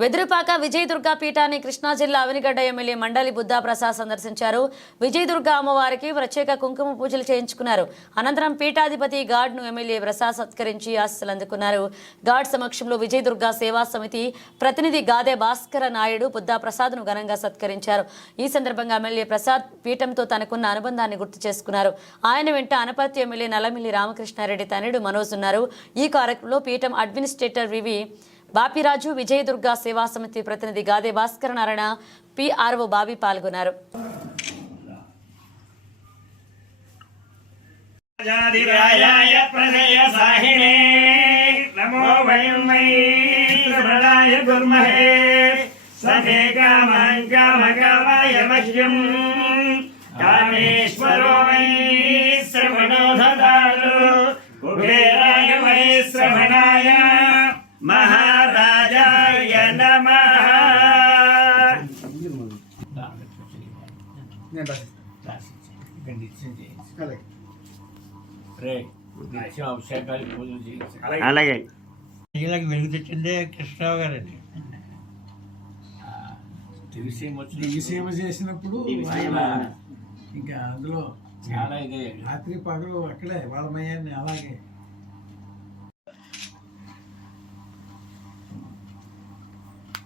వెదురుపాక విజయదుర్గ పీఠాన్ని కృష్ణా జిల్లా అవినిగడ్డ ఎమ్మెల్యే మండలి బుద్ధా ప్రసాద్ సందర్శించారు. విజయదుర్గ అమ్మవారికి ప్రత్యేక కుంకుమ పూజలు చేయించుకున్నారు. అనంతరం పీఠాధిపతి గాడ్ను ఎమ్మెల్యే ప్రసాద్ సత్కరించి ఆశీస్సులు అందుకున్నారు. గాడ్ సమక్షంలో విజయదుర్గ సేవా సమితి ప్రతినిధి గాదే భాస్కర నాయుడు బుద్ధా ప్రసాద్ను ఘనంగా సత్కరించారు. ఈ సందర్భంగా ఎమ్మెల్యే ప్రసాద్ పీఠంతో తనకున్న అనుబంధాన్ని గుర్తు చేసుకున్నారు. ఆయన వెంట అనపర్తి ఎమ్మెల్యే నల్లమిల్లి రామకృష్ణారెడ్డి తనయుడు మనోజ్ ఉన్నారు. ఈ కార్యక్రమంలో పీఠం అడ్మినిస్ట్రేటర్ వివి బాపిరాజు, విజయదుర్గ సేవా సమితి ప్రతినిధి గాదే భాస్కర నారాయణ, పిఆర్ఓ బాబీ పాల్గొన్నారు. महाराजाय नमः। అలాగే వీళ్ళకి వెలుగు తెచ్చిందే కృష్ణరావు గారండి. దివిసీమ చేసినప్పుడు ఇంకా అందులో చాలా రాత్రి పగలు అక్కడే వాళ్ళమయ్యాన్ని అలాగే